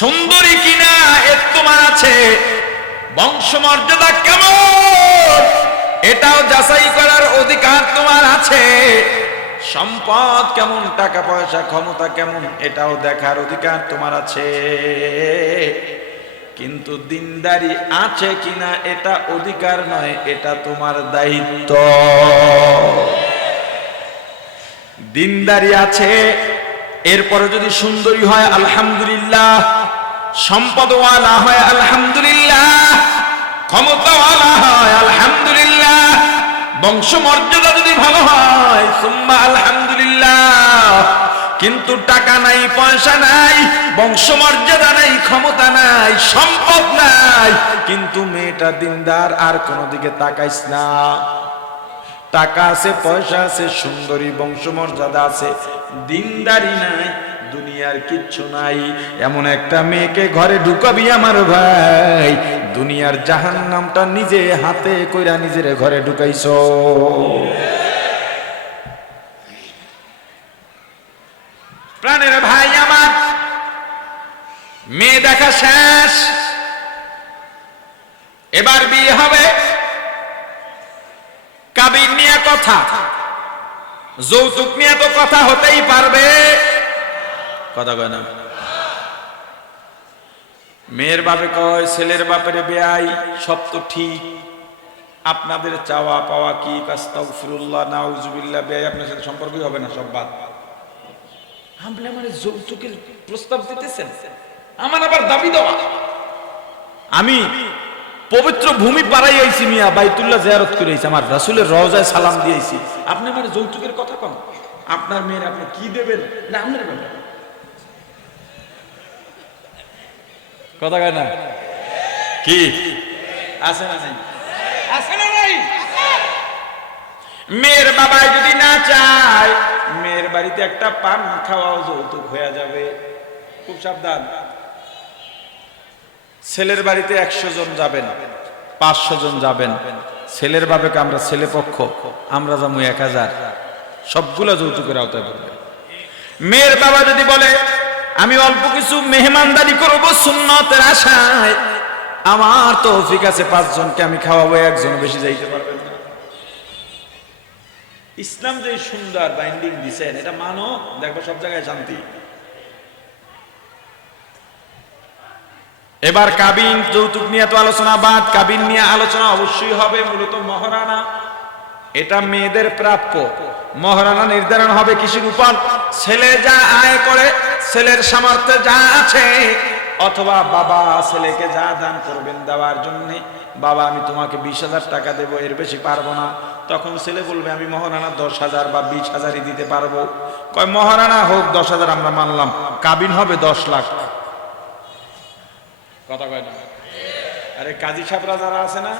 সুন্দরী কিনা এর তোমার আছে, বংশমর্যাদা কেমন এটাও যাচাই করার অধিকার তোমার আছে, সম্পদ কেমন, টাকা পয়সা ক্ষমতা কেমন এটাও দেখার অধিকার তোমার আছে। কিন্তু দিনদারি আছে কিনা এটা অধিকার নয়, এটা তোমার দায়িত্ব। দিনদারি আছে, এরপরে যদি সুন্দরী হয় আলহামদুলিল্লাহ, সম্পদওয়ালা হয় আলহামদুলিল্লাহ, ক্ষমতাওয়ালা হয় আলহামদুলিল্লাহ, বংশমর্যাদা যদি ভালো হয় সুম্মা আলহামদুলিল্লাহ। কিন্তু টাকা নাই, পয়সা নাই, বংশমর্যাদা নাই, ক্ষমতা নাই, সম্পদ নাই, কিন্তু মেয়েটা দিনদার, আর কোনো দিকে তাকাইস না। টাকা আছে, পয়সা আছে, সুন্দরী, বংশমর্যাদা আছে, দিনদারি নাই, দুনিয়ার কিচ্ছু নাই, এমন একটা মেয়েকে ঘরে ঢুকাবি আমার ভাই, দুনিয়ার জাহান্নামটা নিজে হাতে কইরা নিজের ঘরে ঢুকাইছো। প্রাণের ভাই আমার, মেয়ে দেখা শেষ, এবার বিয়ে হবে। কাবিন নিয়ে কথা, যৌতুক নিয়ে তো কথা হতেই পারবে, কথা কয় না। মেয়ের বাপে কয় ছেলের বাপের বেয়াই, সব তো ঠিক, আপনাদের চাওয়া পাওয়া কি, আস্তাগফিরুল্লাহ নাউজুবিল্লাহ, বেয়াই আপনার সাথে সম্পর্কই হবে না, সব বাদ। আপনি আমার যৌতুকের প্রস্তাব দিতেছেন, আমার আবার দাবি দেওয়া। আমি পবিত্র ভূমি পাড়াই আইছি মিয়া, বাইতুল্লাহ জিয়ারত করে আইছি, আমার রাসূলের রওজায় সালাম দিয়েছি, আপনি আমার যৌতুকের কথা কন। আপনার মেয়ের আপনি কি দেবেন না আপনার ব্যাপার, কথা কয় না কি? আছে না নাই? আছে না নাই? মেয়ের বাবা যদি না চায়, মেয়ের বাড়িতে একটা পান খাওয়াও যৌতুক হয়ে যাবে, খুব সাবধান। ছেলের বাড়িতে 100 জন যাবেন, 500 জন যাবেন, ছেলের বাবাকে আমরা ছেলে পক্ষ, আমরা যাবো 1000, সবগুলা যৌতুকের আওতায় পড়বে। মেয়ের বাবা যদি বলে আমি অল্প কিছু মেহমানদারি করবো সুন্নতের আশায়, আমার তৌফিক আছে 5 জনকে আমি খাওয়াবো, 1 জন বেশি যাইতে পারবেন না। ইসলাম যে সুন্দর বাইন্ডিং দিছেন, এটা মানো, দেখো সব জায়গায় শান্তি। এবার কাবিন, যৌতুক নিয়ে তো আলোচনা বাদ, কাবিন নিয়ে আলোচনা অবশ্যই হবে। মূলত মহারানা, এটা মেয়েদের প্রাপ্য। মহারানা নির্ধারণ হবে কিসের উপর? ছেলে যা আয় করে, ছেলের সামর্থ্যে যা আছে, অথবা বাবা ছেলেকে যা দান করবেন দেওয়ার জন্য, বাবা আমি তোমাকে 20,000 টাকা দেবো, এর বেশি পারবো না। তখন ছেলে বলবে আমি মহারানা 10,000 বা 20,000ই দিতে পারবো। কয় মহারানা হোক 10,000 আমরা মানলাম, কাবিন হবে 10 লাখ, কথা কয় না? আরে কাজী সাহেবরা যারা আছে না,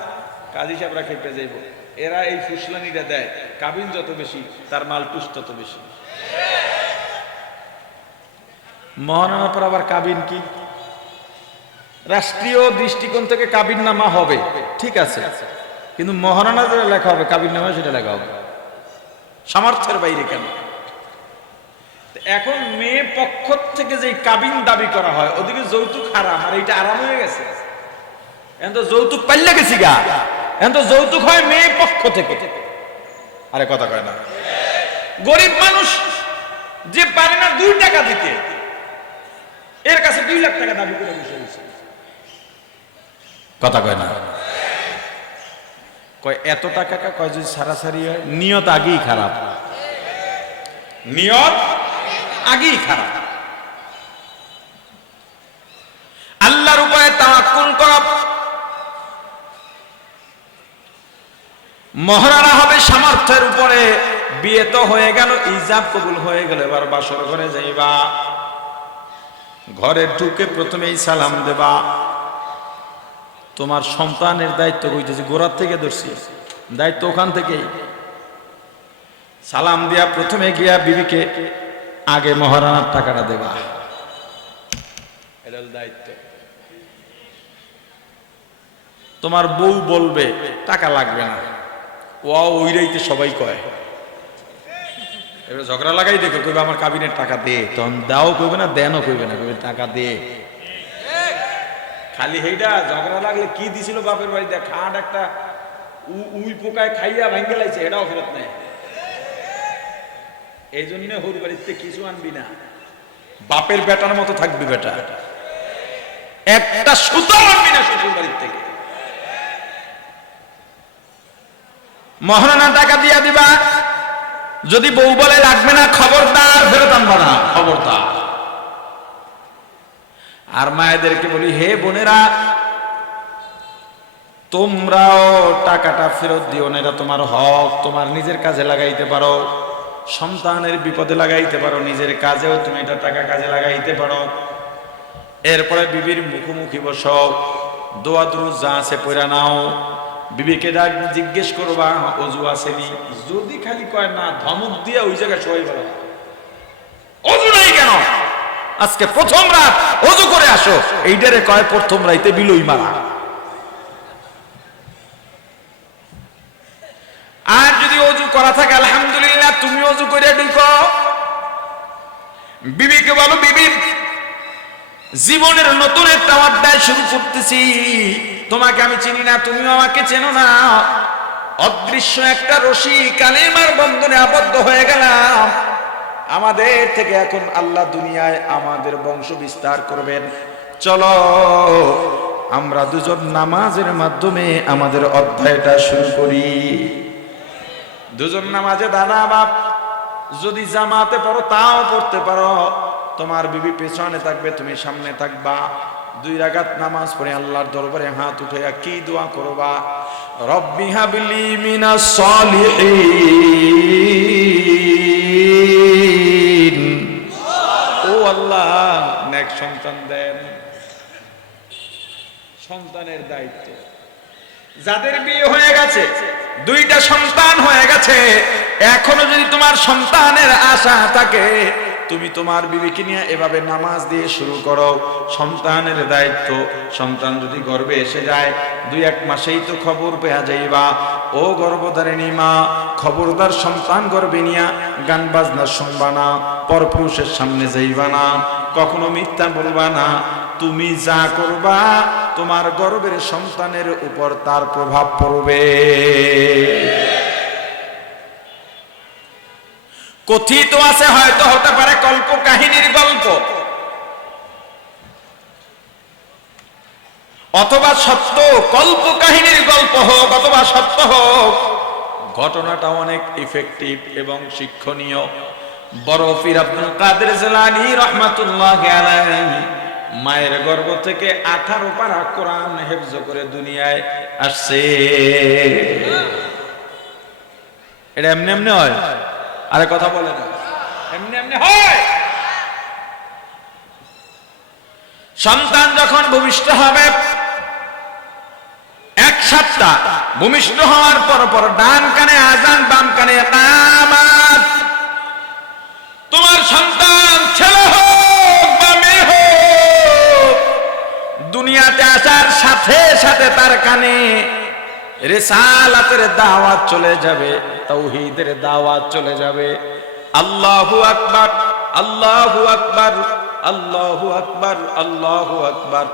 কাজী সাহেবরা খেপে যাইব, এরা এই ফুসলানিটা দেয়, কাবিন যত বেশি তার মাল টুস তত বেশি। মহারানার পর আবার কাবিন কি? রাষ্ট্রীয় দৃষ্টিকোণ থেকে কাবিন নামা হবে, ঠিক আছে, কিন্তু মহারানা যেটা লেখা হবে কাবিন নামা সেটা লেখা হবে, সামর্থ্যের বাইরে কেন? এখন মেয়ে পক্ষ থেকে যে কাবিন দাবি করা হয়, ওদিকে যৌতুক হারাম, আর এইটা আরাম হয়ে গেছে। এখন তো যৌতুক পাইলে গেছি গা, এখন তো যৌতুক হয় মেয়ে পক্ষ থেকে। আরে কথা কয় না? গরিব মানুষ যে পারে না 2 টাকা দিতে, এর কাছে 2 লাখ টাকা দাবি করে বসে গেছে, কথা কয় না? কয় এত টাকা কয় যদি সারাসারি হয়, নিয়ত আগেই খারাপ, নিয়ত আগেই খারাপ। আল্লাহর উপরে তাওয়াক্কুল করা। মহারানা হবে সামর্থ্যের উপরে। বিয়ে তো হয়ে গেল, ইজাব কবুল হয়ে গেল, এবার বাসর ঘরে যাইবা, ঘরে ঢুকে প্রথমেই সালাম দেবা। তোমার সন্তানের দায়িত্ব কইতেছি, গোড়ার থেকে ধরছি, দায়িত্ব ওখান থেকেই। সালাম দিয়া প্রথমে গিয়া বিবিকে আগে মহারানার টাকাটা দেবা, এটা দায়িত্ব। তোমার বউ বলবে টাকা লাগবে না, ওই রাইতে সবাই কয়, এবার ঝগড়া লাগাই দেখো, কইবে আমার কাবিনের টাকা দে, তখন দাও কইবে না, দেনও কইবে না, কইবে টাকা দে। খালি সেইটা ঝগড়া লাগলে কি দিছিল বাপের বাড়িতে খাট একটা উই পোকায় খাইয়া ভাঙ্গে লাইছে, এটাও ফেরত নেয়। এই জন্য হুর বাড়িতে কিছু আনবি না, বাপের বেটার মতো থাকবি বেটা, একটা সুতো আনবি না শ্বশুর বাড়ির থেকে। মহারণা টাকা দিয়া দিবা, যদি বউ বলে লাগবে না খবরদার ফেরত আনবা না, খবরদার। আর মায়েদেরকে বলি, হে বোনেরা তোমরাও টাকাটা ফেরত দিও না, এটা তোমার হক, তোমার নিজের কাজে লাগাইতে পারো, সন্তানের বিপদে লাগাইতে পারো, নিজের কাজেও তুমি এটা টাকা কাজে লাগাইতে পারো। এরপরে বিবির মুখোমুখি বসো, দোয়া দুরুদ যা আছে পড়া নাও, বিবিকে ডাক জিজ্ঞেস করবা অজু আসেনি, যদি খালি কয় না ধমক দিয়ে ওই জায়গায় সবাই বলা অজু নাই কেন, আজকে প্রথম রাত অজু করে আসো, এইটারে কয় প্রথম রাইতে বিলই মারা। আর যদি অজু করা থাকে আলহামদুলিল্লাহ, তুমি অজু করে ঢুকো, বিবিকে বলো বিবি জীবনের নতুন একটা অধ্যায় শুরু করতেছি, তোমাকে আমি চিনি না, তুমিও আমাকে চেনো না, অদৃশ্য একটা রশি কালেমার বন্ধনে আবদ্ধ হয়ে গেলাম, আমাদের থেকে এখন আল্লাহ দুনিয়ায় আমাদের বংশ বিস্তার করবেন, চলো আমরা দুজন নামাজের মাধ্যমে আমাদের অধ্যায়টা শুরু করি। দুজন নামাজে দাদা বাপ, যদি জামাতে পড়ো তাও পড়তে পারো, তোমার বিবি পেছনে থাকবে, তুমি সামনে থাকবা, 2 রাকাত নামাজ পড়ে আল্লাহর দরবারে হাত উঠে কি দোয়া করবা, রব্বি হাবলি মিনাস সলিহিন, ও আল্লাহ নেক সন্তান দেন। সন্তানের দায়িত্ব, যাদের বিয়ে হয়ে গেছে, 2টা সন্তান হয়ে গেছে, এখনো যদি তোমার সন্তানের আশা থাকে, তুমি তোমার বিবিকে নিয়ে এভাবে নামাজ দিয়ে শুরু করো। সন্তানের দায়িত্ব, সন্তান যদি গর্ভে এসে যায় 2-1 মাসেই তো খবর পেয়ে যাইবা, ও গর্ভধারিণী মা খবরদার সন্তান গর্ভে নিয়া গান বাজনা শুনবা না, পরপুরুষের সামনে যাইবা না, কখনো মিথ্যা বলবা না, তুমি যা করবা তোমার গর্ভের সন্তানের উপর তার প্রভাব পড়বে। কথিত আছে, হয়তো হতে পারে কল্প কাহিনীর গল্প, অথবা সত্য, কল্প কাহিনীর গল্প হোক অথবা সত্য হোক, ঘটনাটা অনেক ইফেক্টিভ এবং শিক্ষণীয়। বড় পীর আব্দুল কাদের জিলানী রাহমাতুল্লাহি আলাইহি মায়ের গর্ভ থেকে 18 পারা কোরআন হেফজ করে দুনিয়ায় আসছে। এটা এমনি এমনি হয়? আরে কথা বলে না, এমনি এমনি হয়? সন্তান যখন ভূমিষ্ঠ হবে, 1 সপ্তাহ ভূমিষ্ঠ হওয়ার পর ডান কানে আযান, বাম কানে ইকামত। তোমার সন্তান ছেলে হোক বা মেয়ে হোক, দুনিয়াতে আসার সাথে সাথে তার কানে রিসালাতের দাওয়াত চলে যাবে, তাওহীদের দাওয়াত চলে যাবে। আল্লাহু আকবার, আল্লাহু আকবার, আল্লাহু আকবার, আল্লাহু আকবার,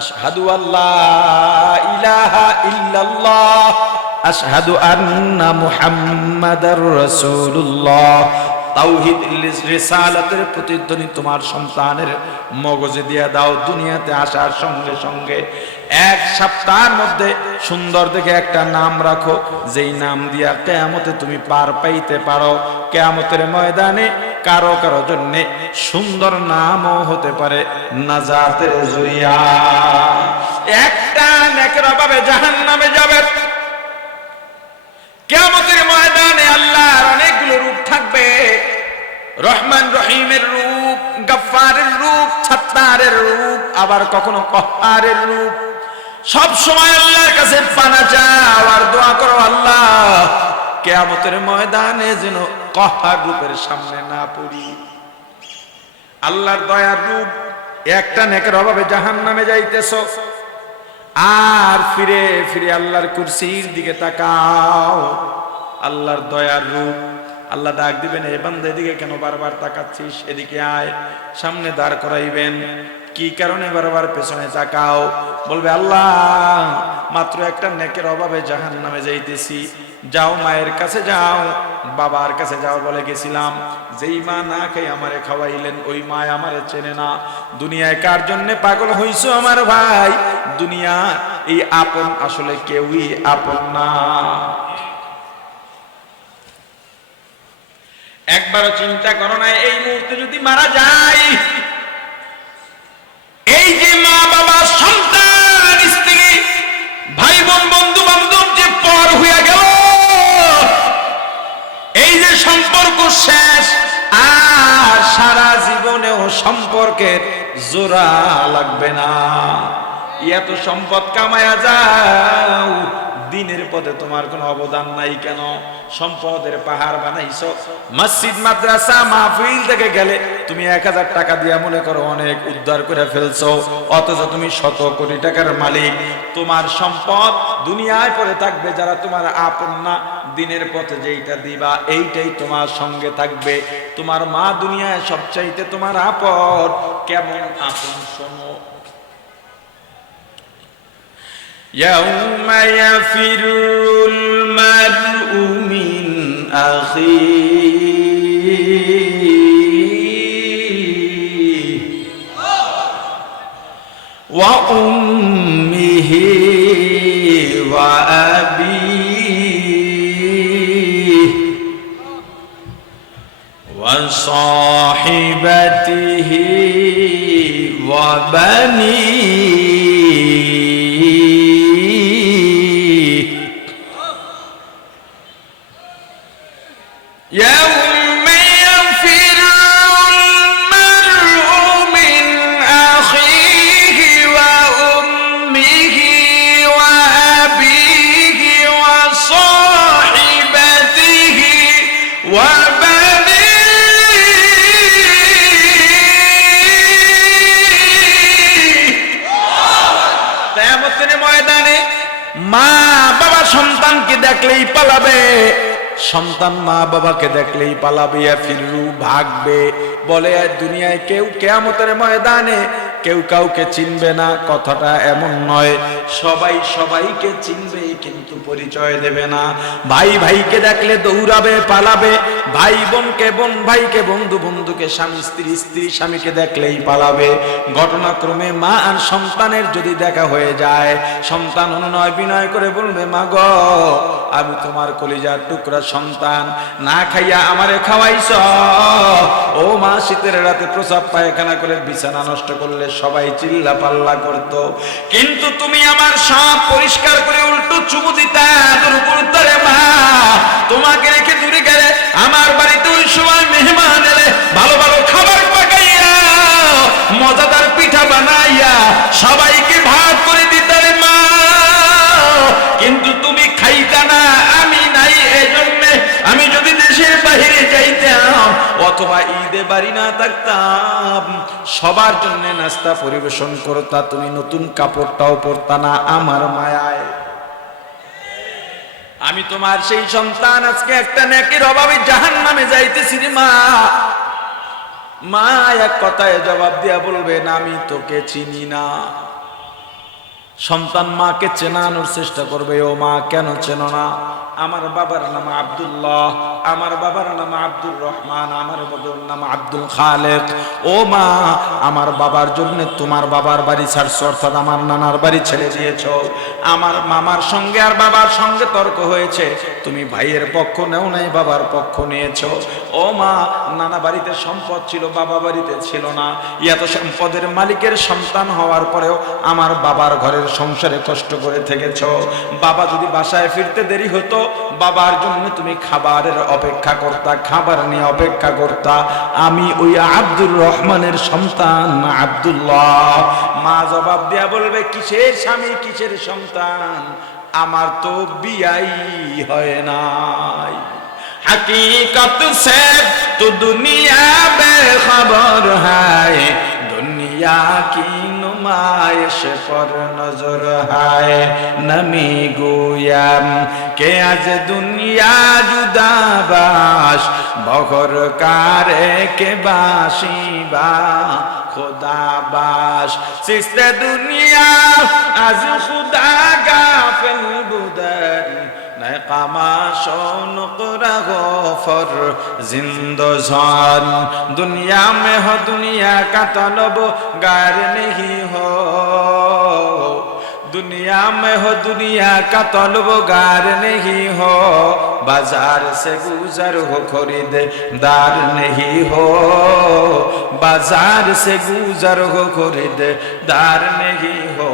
আশহাদু আল্লা ইলাহা ইল্লাল্লাহ, আশহাদু আন্না মুহাম্মাদার রাসূলুল্লাহ। তাওহীদ রিসালাতের প্রতিধ্বনি তোমার সন্তানের মগজে দিয়ে দাও। দুনিয়াতে আসার সঙ্গে সঙ্গে 1 সপ্তাহের মধ্যে সুন্দর দেখে একটা নাম রাখো, যেই নাম দিয়া কিয়ামতে তুমি পার পাইতে পারো। কিয়ামতের ময়দানে কারো কারো জন্য সুন্দর নামও হতে পারে নাজাতের জরিয়া। একটা নেকের অভাবে জাহান্নামে যাবে। কিয়ামতের ময়দানে আল্লাহর অনেকগুলো রূপ থাকবে, রহমান রহিমের রূপ, গফফারের রূপ, ছাত্তারের রূপ, আবার কখনো কহ্হারের রূপ। সব সময় আল্লাহর কাছে পানা চাও আর দোয়া করো, আল্লাহ কিয়ামতের ময়দানে যেন কহ্হার রূপের সামনে না পড়ি। আল্লাহর দয়ার রূপ, একটা নেকের অভাবে জাহান্নামে যাইতেছো আর ফিরে ফিরে আল্লাহর কুরসির দিকে তাকাও। আল্লাহর দয়ার রূপ, আল্লাহ ডাক দিবেন, এ বান্দা এদিকে কেন বারবার তাকাচ্ছিস, এদিকে আয়। সামনে দাঁড় করাইবেন। কি কারণে বারবার পেছনে তাকাও? বলবে আল্লাহ মাত্র একটা নেকের অভাবে জাহান্নামে যাইতেছি। যাও মায়ের কাছে যাও, বাবার কাছে যাও বলে গেছিলাম। যেই মা না খেয়ে আমারে খাওয়াইলেন ওই মা আমারে চেনে না। দুনিয়ায় কার জন্য পাগল হইছো আমার ভাই? দুনিয়া এই আপন আসলে কেউই আপন না। একবারও চিন্তা করো না এই মুহূর্তে যদি মারা যায়, এই যে মা বাবা সন্তান স্ত্রী ভাই বোন বন্ধু বান্ধব যে পর হয়ে গেল, এই যে সম্পর্ক শেষ, আর সারা জীবনেও সম্পর্কের জোড়া লাগবে না। এত সম্পদ কামায়া যাও, দিনের পথে তোমার কোনো অবদান নাই কেন? সম্পদের পাহাড় বানাইছো। মসজিদ মাদ্রাসা মাহফিল থেকে গেলে তুমি 1000 টাকা দিয়া মনে করো অনেক উদ্ধার করে ফেলছো, অথচ তুমি শত কোটি টাকার মালিক। তোমার সম্পদ দুনিয়ায় পড়ে থাকবে, যারা তোমার আপন না, দিনের পথে যেইটা দিবা এইটাই তোমার সঙ্গে থাকবে। তোমার মা দুনিয়ায় সবচাইতে তোমার আপন। কেমন আপন শোনো। يوم يفر المرء من أخيه وأمه وأبيه وصاحبته وبنيه يوم يفر المرء من أخيه وأمه وأبيه وصاحبته কিয়ামতের ময়দানে মা বাবা সন্তানকে দেখলেই পালাবে, সন্তান মা বাবাকে দেখলেই পালাবে। ফিরু ভাগবে। বলে দুনিয়ায় কেউ কিয়ামতের ময়দানে কেউ কাউকে চিনবে না, কথাটা এমন নয়। সবাই সবাইকে চিনবে কিন্তু পরিচয় দেবে না। ভাই ভাইকে দেখলে দৌড়াবে, পালাবে। ভাই বোনকে বোন ভাইকে, বন্ধু বন্ধুকে, স্বামী স্ত্রী স্ত্রী স্বামীকে দেখলেই পালাবে। ঘটনাক্রমে মা আর সন্তানের যদি দেখা হয়ে যায়, সন্তান অনুনয় বিনয় করে বলবে মা গো আমি তোমার কলিজার টুকরা সন্তান, না খাইয়া আমারে খাওয়াইছ। ও মা শীতের রাতে প্রসাব পায়খানা করে বিছানা নষ্ট করলে সবাই চিল্লা পাল্লা করত, কিন্তু তুমি আমার সব পরিষ্কার করে উল্টো চুমু দিতা, আদর করতে। মা তোমাকে রেখে দূরে গেলে আমার বাড়িতে ওই সময় মেহমান এলে ভালো ভালো খাবার পাকাইয়া মজাদার পিঠা বানাইয়া সবাইকে ভাগ করে দিতারে মা, কিন্তু তুমি খাইতা না। আমি নাই এজন্য আমি যদি দেশের বাইরে যাইতাম অথবা ঈদে বাড়ি না থাকতাম, সবার জন্য নাস্তা পরিবেশন করতা, তুমি নতুন কাপড়টাও পরতা না আমার মায়ায়। আমি তোমার সেই সন্তান আজকে একটা নেকির অভাবে জাহান্নামে যাইতেছি রে মা। মা এক কথায় জবাব দিয়া বলবেন আমি তোকে চিনি না। সন্তান মাকে চেনানোর চেষ্টা করবে, ও মা কেন চেনো না? আমার বাবার নাম আব্দুল্লাহ, আমার বাবার নাম আব্দুর রহমান, আমার বাবার নাম আব্দুল খালেক। ও মা আমার বাবার জন্য তোমার বাবার বাড়ি ছাড়ছো, অর্থাৎ আমার নানার বাড়ি ছেড়ে দিয়েছো। আমার মামার সঙ্গে আর বাবার সঙ্গে তর্ক হয়েছে, তুমি ভাইয়ের পক্ষ নেও নাই, বাবার পক্ষ নিয়েছো। ও মা নানা বাড়িতে সম্পদ ছিল, বাবা বাড়িতে ছিল না। এত সম্পদের মালিকের সন্তান হওয়ার পরেও আমার বাবার ঘরের সংসারে কষ্ট করে থেকেছ। বাবা যদি বাসায় ফিরতে দেরি হতো, বাবার জন্য তুমি খাবারের অপেক্ষা করতা, খাবার নিয়ে অপেক্ষা করতা। আমি ওই আব্দুর রহমানের সন্তান আব্দুল্লাহ। মা জবাব দেয়া বলবে কিসের স্বামী কিসের সন্তান, আমার তো বিয়াই হয় নাই। हकीकत से तो दुनिया बेखबर है, दुनिया की नुमाइश पर नजर है नमी गोयाम के आज दुनिया जुदाबाश बखर कारे के बाशिबा खुदा बाश सिस्ते दुनिया आज खुदा गाफिल बुदरी नकामा शौनक रगोफर जिंदजान दुनिया में हो दुनिया का तलब गार नहीं हो दुनिया में हो दुनिया का तलब गार नहीं हो बाजार से गुजर हो खरीद दार नहीं हो बाजार से गुजर हो खरीद दार नहीं हो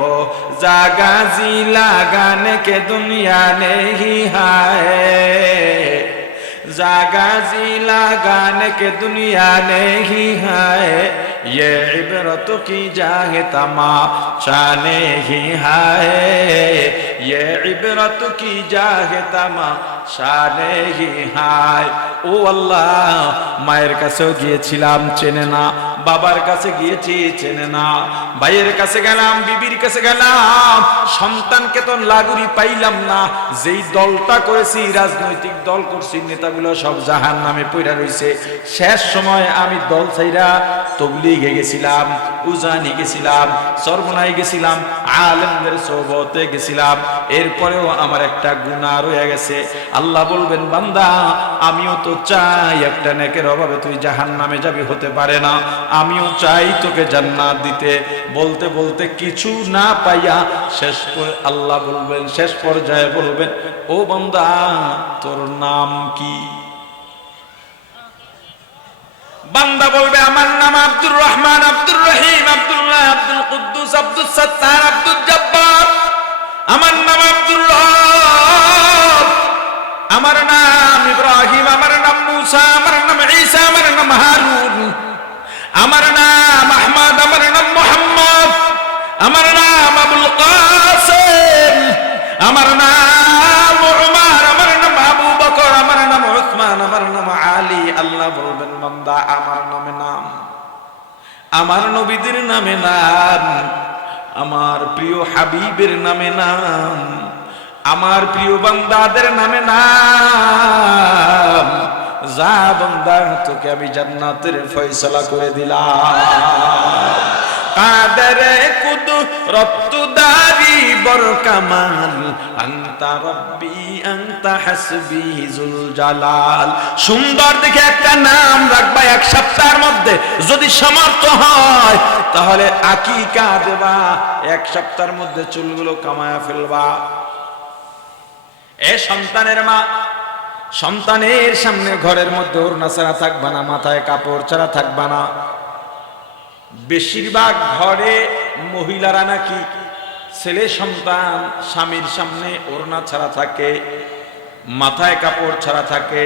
जागा जी लगाने के दुनिया नहीं है जागा जी लगाने के दुनिया नहीं है ये इबरत की जाहे तमाशा नहीं है ये इबरत की जाहे तमाशा नहीं है ও আল্লাহ মায়ের কাছেও গিয়েছিলাম চেনে না বাবার কাছে গিয়েছি চেনে না ভাইয়ের কাছে গেলাম বিবির কাছে গেলাম সন্তানকে তো লাগুরি পাইলাম না যেই দলটা করেছি রাজনৈতিক দল করছি নেতাগুলো সব জাহান্নামে পড়ে রইছে শেষ সময় আমি দল ছাইরা তবলিগে গেছিলাম উজানি গেছিলাম সরবনাই গেছিলাম আলেমদের সোহবতে গেছিলাম এরপরেও আমার একটা গুনাহ রয়ে গেছে আল্লাহ বলবেন বান্দা আমিও তো চাই একটা নেকের অভাবে তুই জাহান্নামে যাবি হতে পারে না আমিও চাই তোকে জান্নাত দিতে বলতে বলতে কিছু না পাইয়া শেষ আল্লাহ বলবেন শেষ পর্যায়ে বলবেন ও বান্দা তোর নাম কি বান্দা বলবে আমার নাম আব্দুর রহমান আব্দুর রহিম আব্দুল্লাহ আব্দুল কুদ্দুস আব্দুস সাত্তার আব্দুল জব্বার আমার নাম আব্দুর রব আমার নাম ইব্রাহিম আমার নাম মুসা আমার নাম ঈসা আমার নাম হারুন আমার নাম আহমদ আমার নাম মুহাম্মদ আমার নাম আবুল কাসিম আমার নাম উমর আমার নাম আবু বকর আমার নাম উসমান আমার নাম আলী আল্লাহ বলবেন বান্দা আমার নামে নাম আমার নবীদের নামে নাম আমার প্রিয় হাবিবের নামে নাম আমার প্রিয় বান্দাদের নামে নাম যা বান্দা তোকে আমি জান্নাতের ফয়সালা করে দিলাম কাদরে কুদরত দারি বর কামাল আনতা রব্বি আনতা হাসবি জুল জালাল সুন্দর দেখে একটা নাম রাখবা এক সপ্তাহের মধ্যে যদি সামর্থ্য হয় তাহলে আকিকা দেবা এক সপ্তাহের মধ্যে চুলগুলো কামায়া ফেলবা এ সন্তানের মা সন্তানের সামনে ঘরের মধ্যে ওড়না ছাড়া থাকবা না মাথায় কাপড় ছাড়া থাকবা না বেশিরভাগ ঘরে মহিলারা নাকি ছেলে সন্তান স্বামীর সামনে ওড়না ছাড়া থাকে মাথায় কাপড় ছাড়া থাকে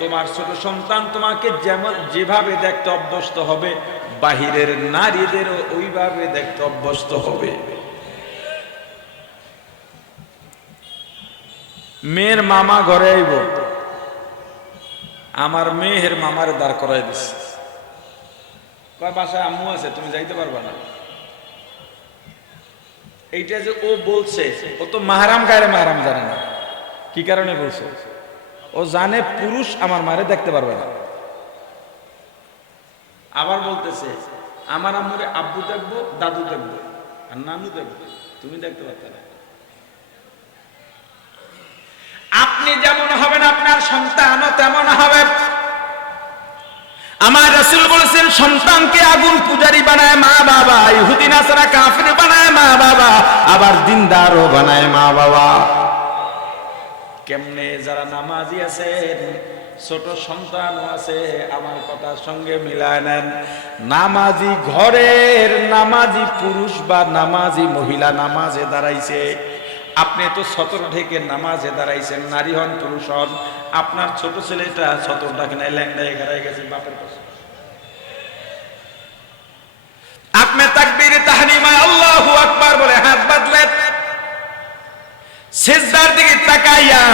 তোমার ছোট সন্তান তোমাকে যেমন যেভাবে দেখতে অভ্যস্ত হবে বাহিরের নারীদেরও ওইভাবে দেখতে অভ্যস্ত হবে মেয়ের মামা ঘরে আইব আমার মেয়ের মামারে দাঁড় করাই দিচ্ছে কয় বাসায় আম্মু আছে তুমি যাইতে পারবা না এইটা যে ও বলছে ও তো মাহারাম গায়ে মাহারাম জানে না কি কারণে বলছে ও জানে পুরুষ আমার মারে দেখতে পারবে না আবার বলতেছে আমার আম্মুরে আব্বু দেখবো দাদু দেখবো আর নানু দেখবো তুমি দেখতে পারতে না আপনি যেমন হবেন আপনার সন্তানও তেমন হবে আমার রাসূল বলেছেন সন্তানকে আগুন পূজারী বানায় মা বাবা ইহুদি নাসারা কাফির বানায় মা বাবা আবার দিনদারও বানায় মা বাবা কেমনে যারা নামাজি আছেন ছোট সন্তানও আছে আমার কথার সঙ্গে মিলায় নেন নামাজি ঘরের নামাজি পুরুষ বা নামাজি মহিলা নামাজে দাঁড়াইছে আপনি তো সতর ঢেকে নামাজে দাঁড়াইছেন নারী হন পুরুষ হন আপনার ছোট ছেলেটা সতর ঢাকে নাই ল্যাংড়ায় ঘেরাই গেছে বাপের কাছে আপনি তাকবীরে তাহরিমা আল্লাহু আকবার বলে হাত বাঁধলেন সিজদার দিকে তাকাইয়া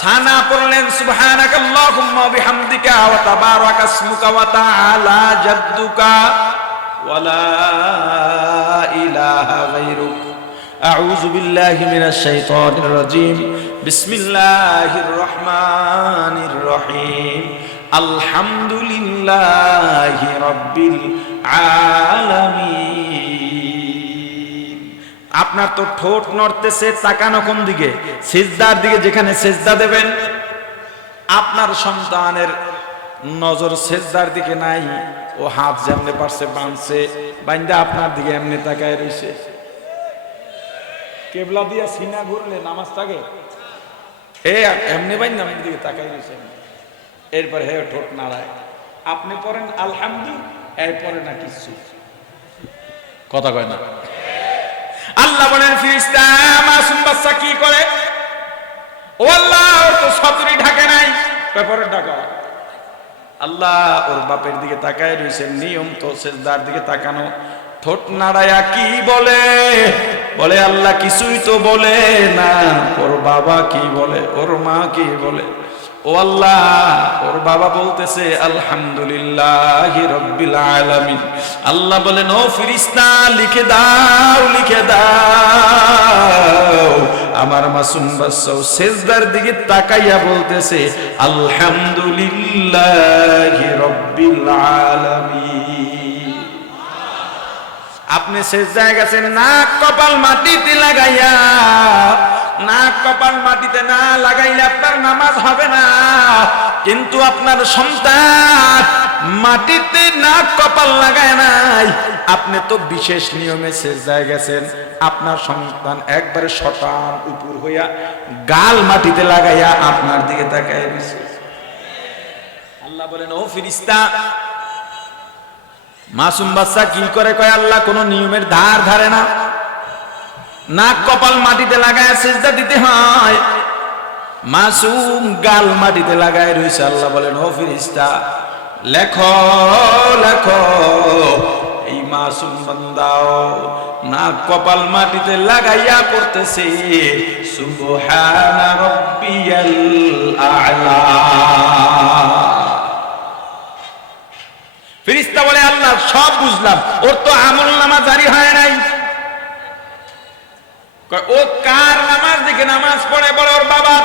সানা পড়লেন সুবহানাকাল্লাহুম্মা বিহামদিকা ওয়া তাবারাকা ইসমুকা ওয়া তাআলা জাদ্দুকা ওয়ালা ইলাহা গায়রুক আউযু বিল্লাহি মিনাশ শাইতানির রাজীম বিসমিল্লাহির রহমানির রহিম আলহামদুলিল্লাহি রাব্বিল আলামিন। আপনার তো ঠোঁট নড়তেছে, তাকানো কোন দিকে? সিজদার দিকে। যেখানে সিজদা দেবেন, আপনার সন্তানের নজর সিজদার দিকে নাই। ও হাত যেমনে পারছে বাঁধছে, বাইন্দা আপনার দিকে এমনি তাকায় রইছে। কেবলা দিয়া সিনা ঘুরলে নামাজ থাকে এমনি বাইন্দা আমার দিকে তাকায় রইছে। এরপর হে ঠোঁট নাড়ায়। আপনি পড়েন আলহামদুলিল্লাহ, এরপরে না কিছু কথা কয় না। আল্লাহ বলেন ফেরেশতা মাসুম বাচ্চা কি করে? ও আল্লাহ, ওর তো সতরি ঢাকে নাই। পেপরে ঢাকা। আল্লাহ ওর বাপের দিকে তাকায় রয়েছেন। নিয়ম তো সিজদার দিকে তাকানো। ঠোঁট নাড়ায়া কি বলে? বলে আল্লাহ কিছুই তো বলে না। ওর বাবা কি বলে? ওর মা কি বলে? ও আল্লাহ, ওর বাবা বলতেছে আলহামদুলিল্লাহি রাব্বিল আলামিন। আল্লাহ বলেন ও ফেরেশতা লিখে দাও, লিখে দাও। আমার মাসুম বাচ্চা সিজদার দিকে তাকাইয়া বলতেছে আলহামদুলিল্লাহি রাব্বিল আলামিন। আপনি সিজদায় গেছেন, নাক কপাল মাটিতে লাগাইয়া। নাক কপাল মাটিতে না লাগাইলে আপনার নামাজ হবে না। কিন্তু আপনার সন্তান মাটিতে নাক কপাল লাগায় নাই। আপনি তো বিশেষ নিয়মে সিজদায় গেছেন। আপনার সন্তান একবারে শতান উপর হইয়া গাল মাটিতে লাগাইয়া আপনার দিকে তাকায় রইছে। আল্লাহ বলেন ও ফেরেশতা, মাসুম বাচ্চা কি করে? কয় আল্লাহ কোন নিয়মের ধার ধারে না। নাক কপাল মাটিতে লাগায় সিজদা দিতে হয়। মাসুম গাল মাটিতে লাগায় রইছে। আল্লাহ বলেন ও ফেরেশতা লেখো, লেখো এই মাসুম বান্দাও নাক কপাল মাটিতে লাগাইয়া পড়তেছে সুবহানা রাব্বিয়াল আ'লা। ফেরেশতা বলে আল্লাহ সব বুঝলাম, ওর তো আমলনামা জারি হয় নাই। ও কার নামাজ দেখে নামাজ পড়ে? বলে ওর বাবা।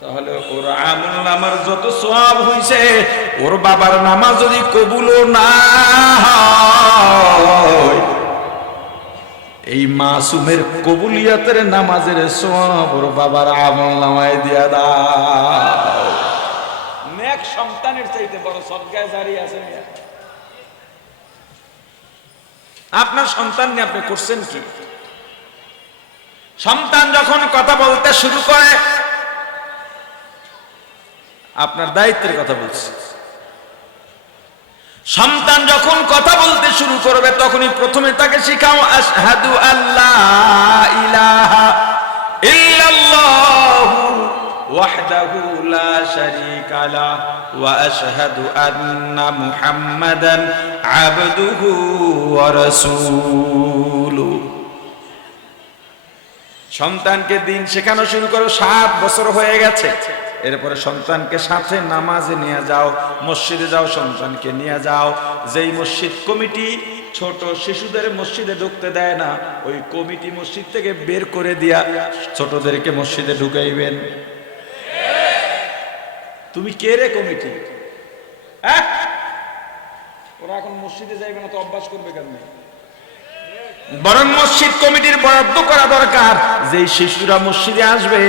তাহলে ওর আমলনামার যত সওয়াব হইছে, ওর বাবার নামাজ যদি কবুলও না হয়, এই মাসুমের কবুলিয়াতের নামাজের সওয়াব ওর বাবার আমলনামায় দিয়া দাও। নেক সন্তানের চাইতে বড় সদকায়ে জারিয়া আছে। আপনার সন্তান নিয়ে আপনি করছেন কি? সন্তান যখন কথা বলতে শুরু করে, আপনার দায়িত্বের কথা বলছি, সন্তান যখন কথা বলতে শুরু করবে তখনই প্রথমে তাকে শিখাও আশহাদু আল্লা ইলাহা ইল্লাল্লাহু ওয়াহদাহু লা শারীকা লাহু ওয়া আশহাদু আন্না মুহাম্মাদান আবদুহু ওয়া রাসূলুহু। সন্তানকে দিন শেখানো শুরু করো। 7 বছর হয়ে গেছে, এরপরে সন্তানকে সাথে নামাজে নিয়ে যাও, মসজিদে যাও, সন্তানকে নিয়ে যাও। যেই মসজিদ কমিটি ছোট শিশুদের মসজিদে ঢুকতে দেয় না, ওই কমিটি মসজিদ থেকে বের করে দিয়া ছোটদেরকে মসজিদে ঢুকাইবেন। তুমি কে রে কমিটি? ওরা এখন মসজিদে যাইবে না তো অভ্যাস করবে কেন? বরং মসজিদ কমিটির বরাদ্দ করা দরকার। যেই শিশুরা মসজিদে আসবে,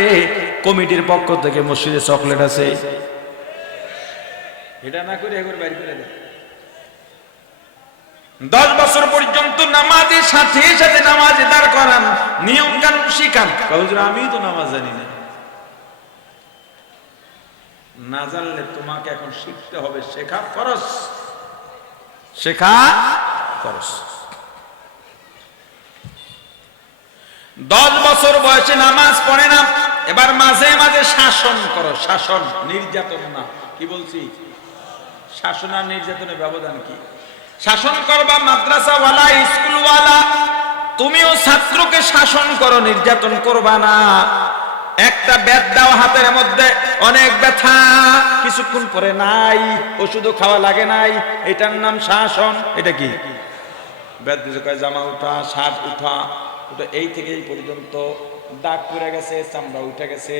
কমিটির পক্ষ থেকে মসজিদে চকলেট আছে, এটা না করে এগুলো বাইর করে দেয়। 10 বছর পর্যন্ত নামাজের সাথে সাথে নামাজে দাঁড় করান, নিয়ম কানুন শিখান। হুজুর আমি তো নামাজ জানি না। না জানলে তোমাকে এখন শিখতে হবে। শেখা ফরজ, শেখা ফরজ। 10 বছর বয়সে নামাজ পড়ে না, এবার মাঝে মাঝে শাসন করো। শাসন, নির্যাতন না। কি বলছি? শাসন আর নির্যাতনের ব্যবধান কি? শাসন করবা মাদ্রাসাওয়ালা, স্কুলওয়ালা, তুমিও ছাত্রকে শাসন করো, নির্যাতন করবা না। একটা বেদ দাও হাতের মধ্যে, অনেক ব্যথা, কিছুক্ষণ পরে নাই, ওষুধও খাওয়া লাগে নাই, এটার নাম শাসন। এটা কি বেদ দিছে, কয় জামা উঠা, শার্ট উঠা, ওটা এই থেকে এই পর্যন্ত দাগ পড়ে গেছে, চামড়া উঠে গেছে,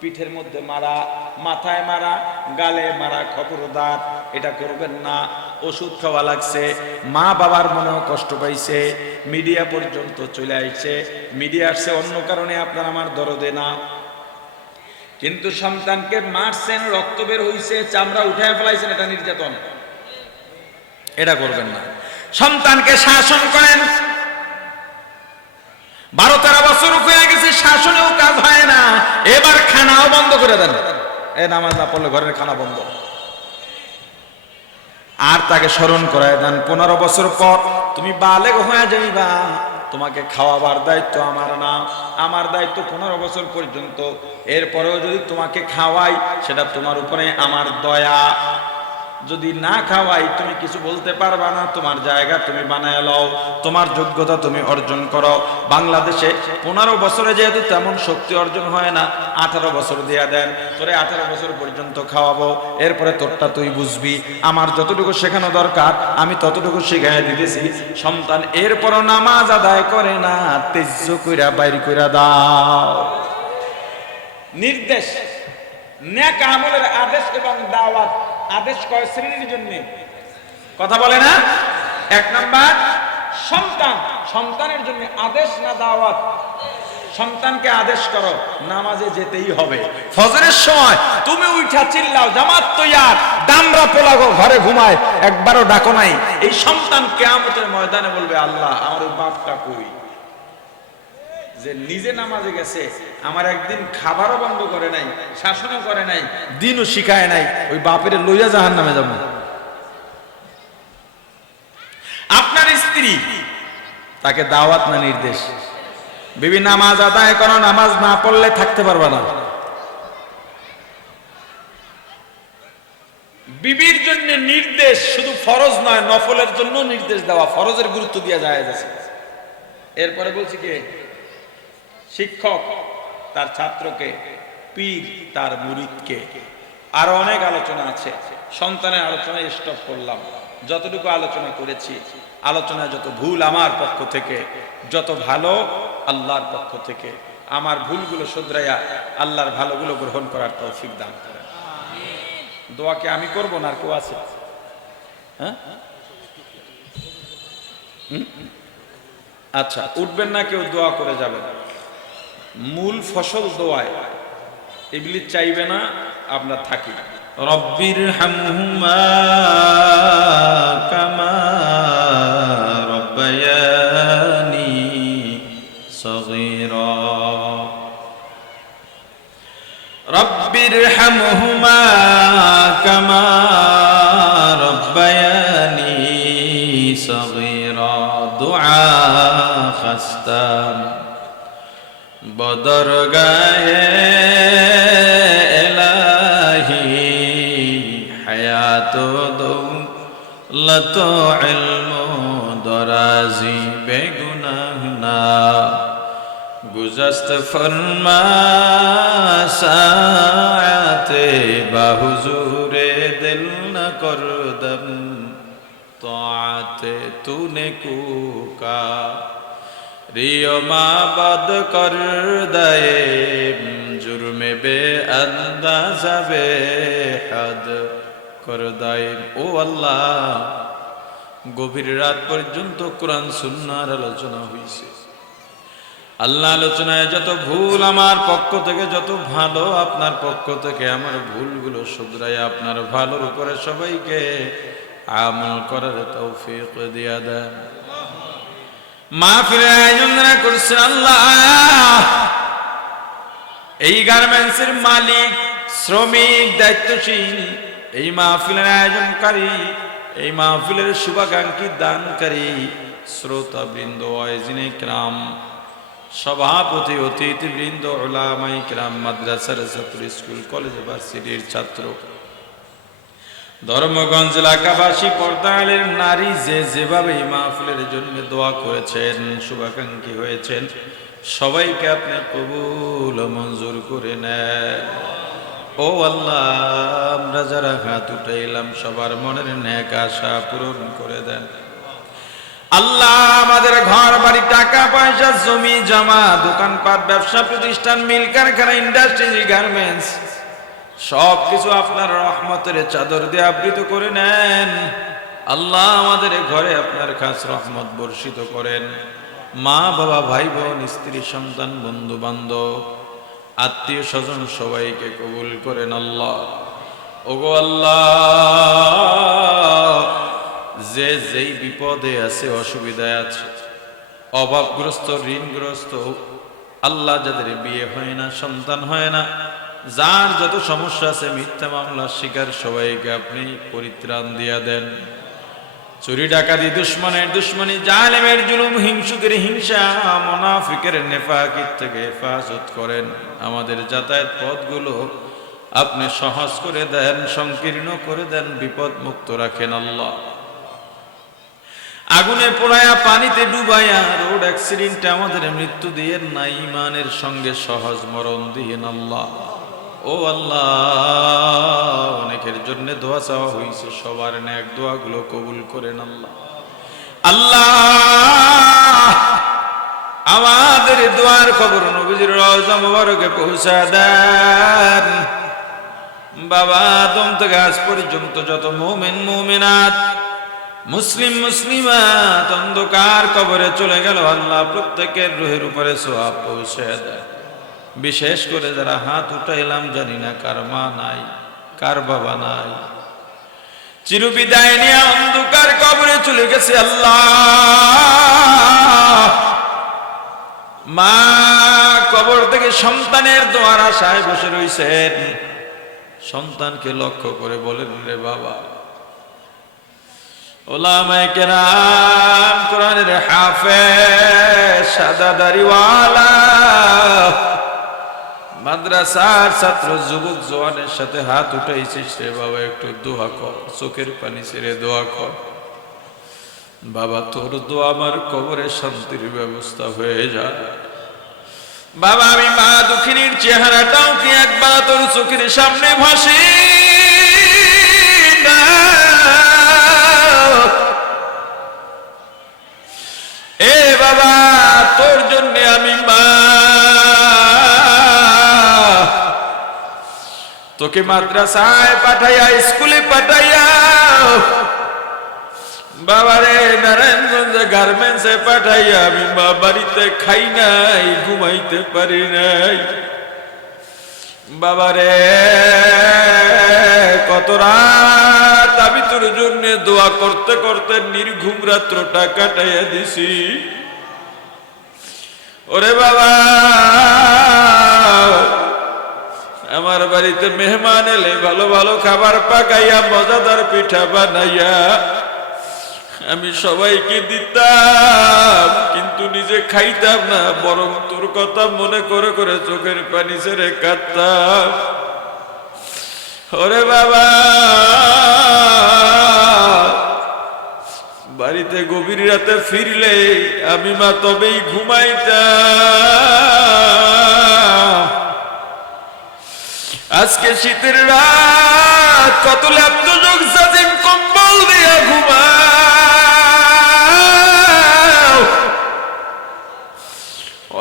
পিঠের মধ্যে মারা, মাথায় মারা, গালে মারা, খবরদার এটা করবেন না। ওষুধ খাওয়া লাগছে, মা বাবার মনেও কষ্ট পাইছে, মিডিয়া পর্যন্ত চলে আসছে, মিডিয়া আসছে অন্য কারণে, আপনার আমার দরদে না, কিন্তু সন্তানকে মারছেন, রক্ত বের হইছে, চামড়া উঠায় ফেলাইছেন, এটা নির্যাতন, এটা করবেন না। সন্তানকে শাসন করেন। 12-13 বছর হয়ে গেছে, শাসনেও কাজ হয় না, এবার খানাও বন্ধ করে দেন, এ নামাজ না পড়লে ঘরের খানা বন্ধ। আর তাকে স্মরণ করায় দেন, 15 বছর পর তুমি বালেগ হয়ে যাইবা, তোমাকে খাওয়াবার দায়িত্ব আমার না, আমার দায়িত্ব 15 বছর পর্যন্ত, এরপরেও যদি তোমাকে খাওয়াই সেটা তোমার উপরে আমার দয়া, যদি না খাওয়াই তুমি কিছু বলতে পারবা না, তোমার জায়গা তুমি বানায় লও, তোমার যোগ্যতা তুমি অর্জন করো। বাংলাদেশে 15 বছরে যেহেতু তেমন শক্তি অর্জন হয় না, 18 বছর দিয়া দেন, তোরে 18 বছর পর্যন্ত খাওয়াবো, এরপরে তোরটা তুই বুঝবি, আমার যতটুকু শেখানো দরকার আমি ততটুকু শিখাই দিতেছি। সন্তান এরপরও নামাজ আদায় করে না, তেজ্য কইরা বাইর কইরা দাও। নির্দেশ, নেক আমলের আদেশ এবং দাওয়াত। আদেশ কয় শ্রেণীর জন্য, কথা বলে না? 1 নাম্বার সন্তান, সন্তানের জন্য আদেশ না দাওয়াত? সন্তানকে আদেশ করো, নামাজে যেতেই হবে, ফজরের সময় তুমি উঠা চিল্লাও, জামাত তৈয়ার, দামরা পোলাগো ঘরে ঘুমায়, একবারও ডাকো নাই। এই সন্তান কিয়ামতের ময়দানে বলবে, আল্লাহ আমার ওই বাপটা কই, যে নিজে নামাজে গেছে, আমার একদিন খাবারও বন্ধ করে নাই, শাসনও করে নাই, দিনও শিখায় নাই, ওই বাপের লইয়া জাহান্নামে যাব। আপনার স্ত্রী, তাকে দাওয়াত না নির্দেশ? বিবি নামাজ আদায় করো, নামাজ না পড়লে থাকতে পারবে না। বিবির জন্য নির্দেশ শুধু ফরজ নয়, নফলের জন্য নির্দেশ দেওয়া, ফরজের গুরুত্ব দিয়া যায় আছে। এরপরে বলছি কি, শিক্ষক তার ছাত্রকে, পীর তার মুরিদকে, আরো অনেক আলোচনা আছে। সন্তানের আলোচনায় স্টপ করলাম, যতটুকু আলোচনা করেছি, আলোচনায় যত ভুল আমার পক্ষ থেকে, যত ভালো আল্লাহর পক্ষ থেকে, আমার ভুলগুলো শুধরাইয়া আল্লাহর ভালোগুলো গ্রহণ করার তৌফিক দান করেন। দোয়াকে আমি করব না, আর কেউ আছে? হ্যাঁ, আচ্ছা, উঠবেন না কেউ, দোয়া করে যাবেন। মূল ফসল দোয়ায়, ইবলিস চাইবে না আমরা থাকি। রব্বির হামহুমা কামা রব্বায়ানি সগীরা, রব্বির হামহুমা কামা রব্বায়ানি সগীরা। দুআ খাস্তাম বদর গায়ে এলাহি, হায়াত দৌলত ইলম দরাজি বেগুনাহ না, গুজস্ত ফরমা সাআতে বাহুজুরে দিল ন করদম, তাআতে তूने কুকা रियो माबद कर दे, जुर्मे बे अंदाज़ा बे हद कर दे। ओ अल्लाह, गभीर रात पर्यन्त कुरान सुन्नार आलोचना हইছে। আল্লাহ আলোচনায় যত ভুল আমার পক্ষ থেকে, যত ভালো আপনার পক্ষ থেকে, আমার ভুলগুলো শুধরাই আপনার ভালোর উপরে সবাইকে আমল করার তৌফিক দিয়া দেন। মাহফিলের আয়োজন করছেন আল্লাহ, এই গার্মেন্টসের মালিক, শ্রমিক, দায়িত্বশীল, এই মাহফিলের আয়োজনকারী, এই মাহফিলের শুভাকাঙ্ক্ষী, দানকারী, শ্রোতাবৃন্দ, ওয়াইজিনে কিরাম, সভাপতি, অতিথিবৃন্দ, উলামায়ে কিরাম, মাদ্রাসার ছাত্র, স্কুল কলেজ ভার্সিটির ছাত্র, ধর্মগঞ্জ এলাকাবাসী, পর্দালের নারী, যে যেভাবে এই মাহফিলের জন্য দোয়া করেছেন, শুভাকাঙ্ক্ষী হয়েছেন, সবাইকে আপনি কবুল ও মঞ্জুর করে নেন। ও আল্লাহ, আমরা যারা হাত উঠাইলাম সবার মনের নেক আশা পূরণ করে দেন। আল্লাহ, আমাদের ঘর বাড়ি, টাকা পয়সা, জমি জমা, দোকানপাট, ব্যবসা প্রতিষ্ঠান, মিল কারখানা, ইন্ডাস্ট্রি, গার্মেন্টস সবকিছু আপনার রহমতের চাদর দিয়ে আবৃত করে নেন। আল্লাহ, আমাদের ঘরে আপনার খাস রহমত বর্ষিত করেন। মা বাবা, ভাই বোন, স্ত্রী, সন্তান, বন্ধু বান্ধব, আত্মীয় স্বজন সবাইকে কবুল করেন আল্লাহ। ওগো আল্লাহ, যে যেই বিপদে আছে, অসুবিধায় আছে, অভাবগ্রস্ত, ঋণগ্রস্ত, আল্লাহ যাদের বিয়ে হয় না, সন্তান হয় না, যার যত সমস্যা আছে, মিথ্যা মামলার শিকার সবাইকে আপনি পরিত্রাণ দিয়া দেন। চুরি ডাকাতি, দুশ্মনের দুশ্মনী, জালেমের জুলুম, হিংসুকের হিংসা, মুনাফিকের নেফাকির থেকে হেফাজত করেন। আমাদের যাতায়াত পথগুলো আপনি সহজ করে দেন, সংকীর্ণ করে দেন, বিপদ মুক্ত রাখেন আল্লাহ। আগুনে পোড়ায়া, পানিতে ডুবাইয়া, রোড অ্যাক্সিডেন্টে আমাদের মৃত্যু দিয়েন না, ঈমানের সঙ্গে সহজ মরণ দিয়েন আল্লাহ। ও আল্লাহ, অনেকের জন্য দোয়া চাওয়া হয়েছে, সবার নেক দোয়াগুলো কবুল করেন আল্লাহ। আল্লাহ, আমাদের দোয়ার খবর নবীজির রওজা মুবারকে পৌঁছা দেন। বাবা আদম থেকে আজ পর্যন্ত যত মুমিন মুমিনাত, মুসলিম মুসলিমাত অন্ধকার কবরে চলে গেল, আল্লাহ প্রত্যেকের রুহের উপরে সওয়াব পৌঁছে দেন। বিশেষ করে যারা হাত উঠাইলাম, জানি না কার মা নাই, কার বাবা নাই, চিরবিদায় নিয়ে অন্ধকার কবরে চলে গেছে, আল্লাহ মা কবর থেকে সন্তানের দোয়ার আশায় বসে রয়েছেন। সন্তানকে লক্ষ্য করে বলেন, রে বাবা, ওলামায়ে কেরাম, কোরআনের হাফেজ, সাদা দাড়িওয়ালা, মাদ্রাসার ছাত্র, যুবক জওয়ানের সাথে হাত উঠাইছিস রে বাবা, একটু দোয়া কর, চোখের পানি ছেড়ে দোয়া কর। বাবা, তোর দোয়া আমার কবরে শান্তির ব্যবস্থা হয়ে যায়। বাবা, আমি মা দুঃখিনীর চেহারাটাও কি একবার তোর চোখের সামনে ভাসি না? এ বাবা, তোর জন্য আমি মা, তোকে মাদ্রাসায় পাঠাইয়া, স্কুলে পাঠাইয়া, বাবারে নারায়ণগঞ্জে গার্মেন্টসে পাঠাইয়া, আমি মা বাড়িতে খাই নাই, ঘুমাইতে পারি নাই। বাবারে কত রাত আমি তোর জন্য দোয়া করতে করতে নির্ঘুম রাত্রটা কাটাইয়া দিছি। ওরে বাবা, আমার বাড়িতে মেহমান এলে ভালো ভালো খাবার পাকাইয়া, মজাদার পিঠা বানাইয়া আমি সবাইকে দিতাম, কিন্তু নিজে খাইতাম না, বরং তোর কথা মনে করে করে চোখের পানি ছেড়ে কাঁদতাম। ওরে বাবা, বাড়িতে গভীর রাতে ফিরলে আমি মা তবেই ঘুমাইতাম। আজকে শীতের রাত, কত ল্যাপ্ত যোগ সাজিম কম্বল দিয়া ঘুমাও,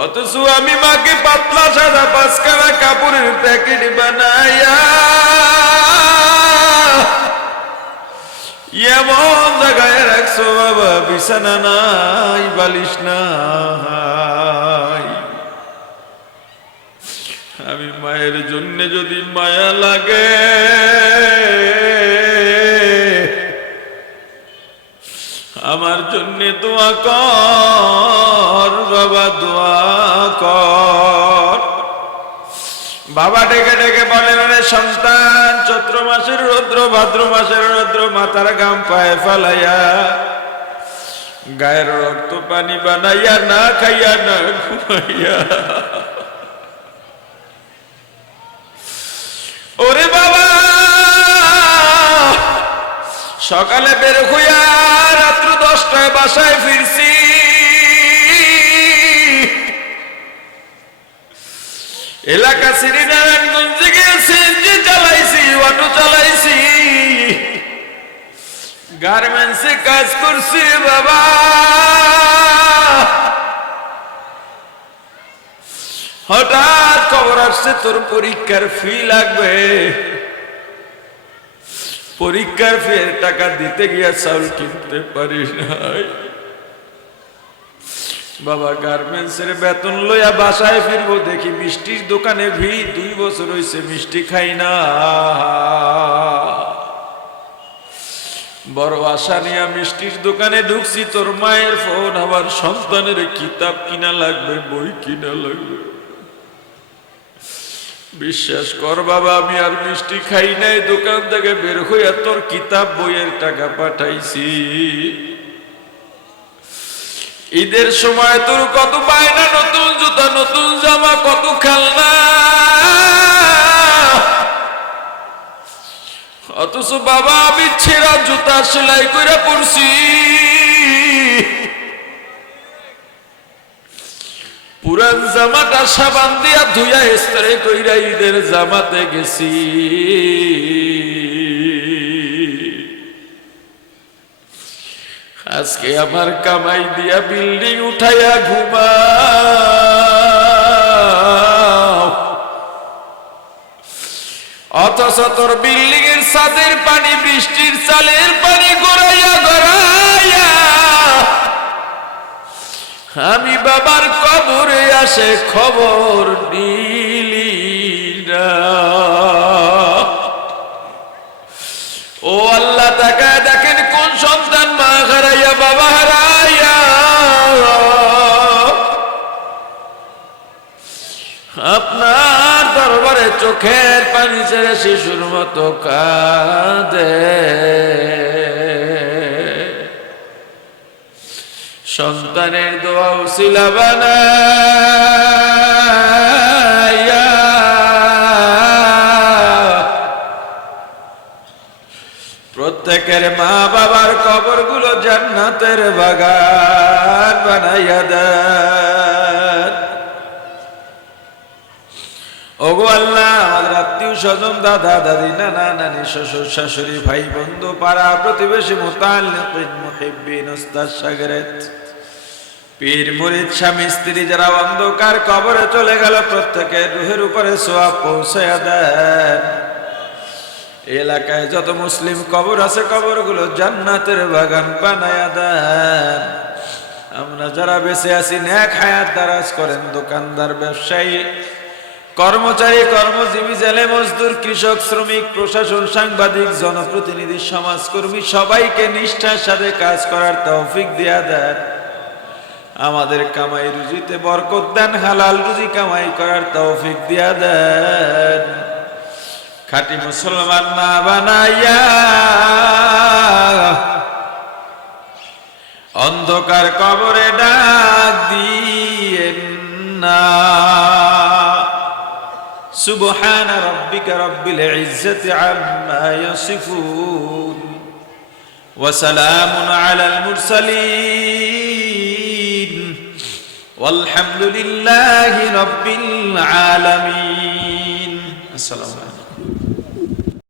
অথচ আমি মাকে পাতলা সাদা 5 খানা কাপড়ের প্যাকেট বানাইয়া এমন জায়গায় রাখছো বাবা, বিছানা নাই, বালিশ নাই। আমি মায়ের জন্য যদি মায়া লাগে, আমার জন্য দোয়া কর বাবা, দোয়া কর। বাবা ডেকে ডেকে বলেন, রে সন্তান, চৈত্র মাসের রৌদ্র, ভাদ্র মাসের রৌদ্র, মাথার ঘাম পায়ে ফালাইয়া, গায়ের রক্ত পানি বানাইয়া, না খাইয়া না ঘুমাইয়া, ওরে বাবা সকালে বের হইয়া রাত্র 10টায় বাসায় ফিরছি। এলাকা শ্রীনারায়ণগঞ্জে গিয়ে সিএনজি চালাইছি, অটো চালাইছি, গার্মেন্টসে কাজ করছি বাবা। হঠাৎ খবর আসছে তোর পরীক্ষার ফি লাগবে, পরীক্ষার ফি এর টাকা দিতে গিয়া চাউল কিনতে পারি নাই বাবা। গার্মেন্টসের বেতন লইয়া বাসায় ফিরবো, দেখি মিষ্টির দোকানে ভিড়, 2 বছর হইছে মিষ্টি খাই না। বড় আশা নিয়ে মিষ্টির দোকানে ঢুকছি, তোর মায়ের ফোন, আবার সন্তানের কিতাব কিনা লাগবে, বই কিনা লাগবে। বিশ্বাস কর বাবা, আমি আর মিষ্টি খাই নাই, দোকান থেকে বের হইয়া তোর কিতাব বইয়ের টাকা পাঠাইছি। ঈদের সময় তোর কত বায়না, নতুন জুতা, নতুন জামা, কত খেলনা, অথচ বাবা আমি ছেঁড়া জুতা সেলাই করে পড়ছি। পুরান জামাটা সাবান দিয়া ধুইয়া ইস্ত্রি কইরা ঈদের জামাতে গেছি। আজকে আমার কামাই দিয়া বিল্ডিং উঠাইয়া ঘুমাও, অথচ তোর বিল্ডিং এর ছাদের পানি, বৃষ্টির চালের পানি গড়াইয়া গড়াইয়া আমি বাবার কবরে আসে খবর নিলি না। ও আল্লাহ, তাকায় দেখেন কোন সন্তান মা হারাইয়া বাবা হারাইয়া আপনার দরবারে চোখের পানি ছেড়ে শিশুর মতো কাঁদে। সন্তানের দোয়া উসিলা বানাইয়া প্রত্যেকের মা বাবার কবরগুলো জান্নাতের বাগান বানাইয়া দেন। ওগো আল্লাহ, আমাদের আত্মীয় স্বজন, দাদা দাদি, নানা নানি, শ্বশুর শাশুড়ি, ভাই বন্ধু, পাড়া প্রতিবেশী, মুতাল্লিকিন, মুহিব্বিন, উস্তাদ শাগিরিদ, পীর মুরিদ, স্বামী স্ত্রী যারা অন্ধকার কবরে চলে গেল, প্রত্যেকের রুহের উপরে সওয়াব পৌঁছায়া দেন। এলাকায় যত মুসলিম কবর আছে, কবরগুলো জান্নাতের বাগান বানায়া দেন। আমরা যারা বেঁচে আছি নেক হায়াত দারাজ করেন। দোকানদার, ব্যবসায়ী, কর্মচারী, কর্মজীবী, জেলে মজদুর, কৃষক, শ্রমিক, প্রশাসন, সাংবাদিক, জনপ্রতিনিধি, সমাজকর্মী সবাইকে নিষ্ঠার সাথে কাজ করার তৌফিক দিয়া দেন। আমাদের কামাই রুজিতে বরকত দেন, হালাল রুজি কামাই করার তৌফিক দিয়া দেন। খাঁটি মুসলমান না বানাইয়া অন্ধকার কবরে ডাক দিয়েন না। সুবহান রাব্বিকা রাব্বিল ইজ্জাতি আম্মা ইয়াসিফুন ওয়া সালামুন আলাল মুরসালিন ওয়ালহামদুলিল্লাহি রাব্বিল আলামিন। আসসালামু আলাইকুম।